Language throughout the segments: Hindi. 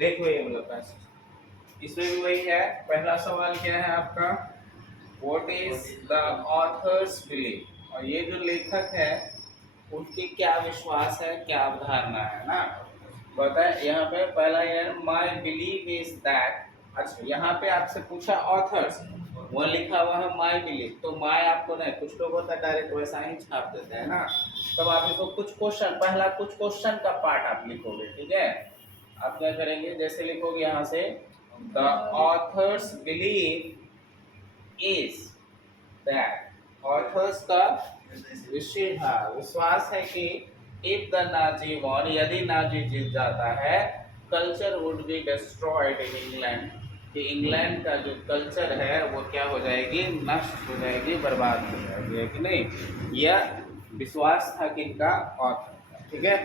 देखो ये मतलब पैसेज इसमें भी वही है। पहला सवाल क्या है आपका, what is the author's believe, और ये जो लेखक है उनकी क्या विश्वास है, क्या अवधारणा है ना। बताए यहाँ पे पहला ये माय बिलीव इज दैट। अच्छा यहाँ पे आपसे पूछा ऑथर्स, वो लिखा हुआ है माय बिलीव, तो माय आपको नहीं, कुछ लोग होता है डायरेक्ट वैसा ही छाप देते हैं ना। तब आप इसको कुछ क्वेश्चन, पहला कुछ क्वेश्चन का पार्ट आप लिखोगे, ठीक है। आप क्या करेंगे, जैसे लिखोगे यहाँ से the author's believe is that, authors का विश्वास है कि इफ द नाजी वॉन, यदि नाजी जीत जाता है, culture would be destroyed in England, कि इंग्लैंड का जो कल्चर है वो क्या हो जाएगी, नष्ट हो जाएगी, बर्बाद हो जाएगी, है कि नहीं। यह विश्वास था किनका, ऑथर का, ठीक है।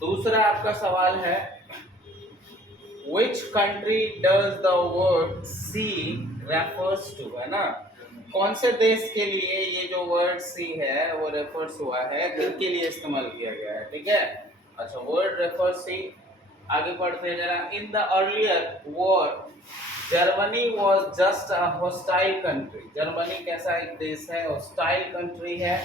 दूसरा आपका सवाल है which country does the word sea refers to, है ना। कौन से देश के लिए ये जो वर्ड सी है वो रेफर्स हुआ है, किनके लिए इस्तेमाल किया गया है, ठीक है। अच्छा वर्ड रेफर्स सी, आगे पढ़ते हैं जरा। In the earlier war Germany was just a hostile country, Germany कैसा एक देश है, हॉस्टाइल कंट्री है।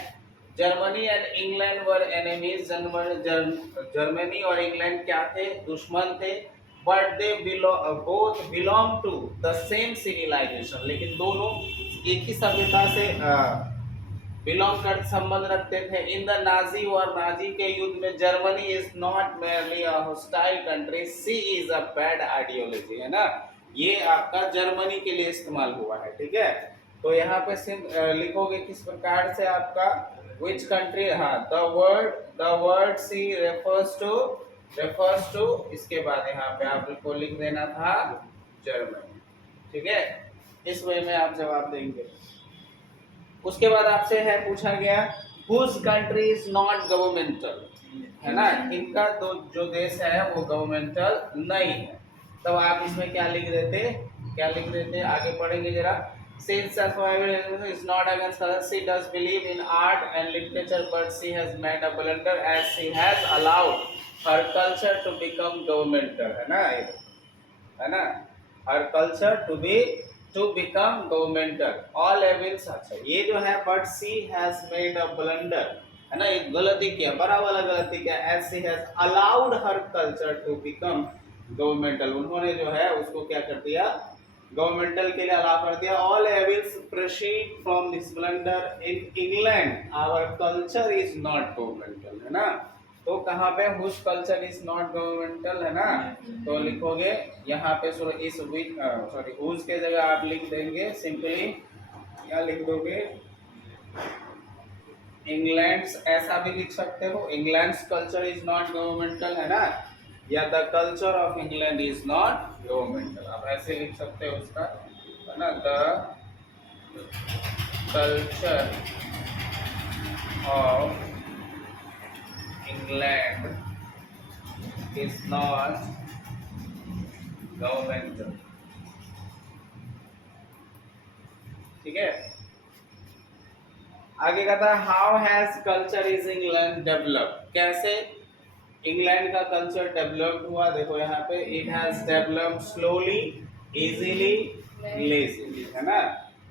Germany and England were enemies, Germany और इंग्लैंड क्या थे, दुश्मन थे। But they both belong to the same civilisation, लेकिन दोनों एक ही सभ्यता से बिलोंग कर संबंध रखते थे। In the Nazi war, Nazi के युद्ध में Germany is not merely a hostile country, she is a bad ideology, है ना। ये आपका जर्मनी के लिए इस्तेमाल हुआ है, ठीक है। तो यहाँ पे लिखोगे किस प्रकार से आपका विच कंट्री, हाँ the word she refers to, इसके बाद यहाँ पे आपको लिख देना था जर्मनी, ठीक है। इस वे में आप जवाब देंगे। उसके बाद आपसे है पूछा गया whose country is not governmental, है ना, इनका तो जो देश है वो गवर्नमेंटल नहीं है। तब आप इसमें क्या लिख देते, आगे पढ़ेंगे जरा। Since survival is not against her, she does believe in art and literature, but she has made a blunder as she has allowed her culture to become governmental, है ना, है ना, her culture to become governmental, all evils। अच्छा ये जो है but she has made a blunder, है ना, एक गलती किया, बड़ा वाला गलती किया, as she has allowed her culture to become governmental, उन्होंने जो है उसको क्या कर दिया, गवर्नमेंटल के लिए अलाउ कर दिया। All evils proceed from this blunder in England our culture is not governmental, है ना। तो कहाँ पे whose culture is not governmental, है ना। तो लिखोगे यहाँ पे इस हुज के जगह आप लिख देंगे सिंपली, क्या लिख दोगे, इंग्लैंड्स, ऐसा भी लिख सकते हो, England's culture is not governmental, है ना, या the culture of England is not governmental, आप ऐसे लिख सकते हो उसका, है ना, the culture of England is not governmental, ठीक है। आगे कहता है how has culture is England develop, कैसे इंग्लैंड का कल्चर डेवलप्ड हुआ, देखो यहाँ पे it has developed slowly, easily, lazily, है ना।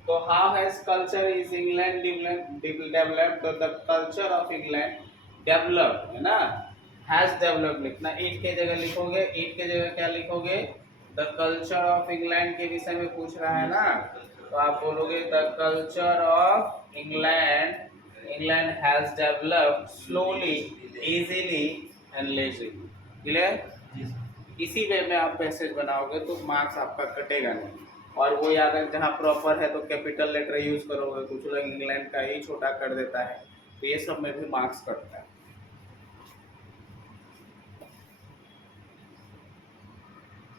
तो how has culture is England developed, तो the culture of England developed, है ना, हैज डेवलप्ड लिखना, इट के जगह लिखोगे, इट के जगह क्या लिखोगे, द कल्चर ऑफ इंग्लैंड के विषय में पूछ रहा है ना, तो आप बोलोगे the culture of England has developed slowly, easily and lazily, clear. इसी वे में आप पैसेज बनाओगे तो मार्क्स आपका कटेगा नहीं, और वो याद है जहाँ प्रॉपर है तो कैपिटल लेटर यूज करोगे, कुछ लोग इंग्लैंड का ही छोटा कर देता है, तो ये सब में भी मार्क्स कटता है।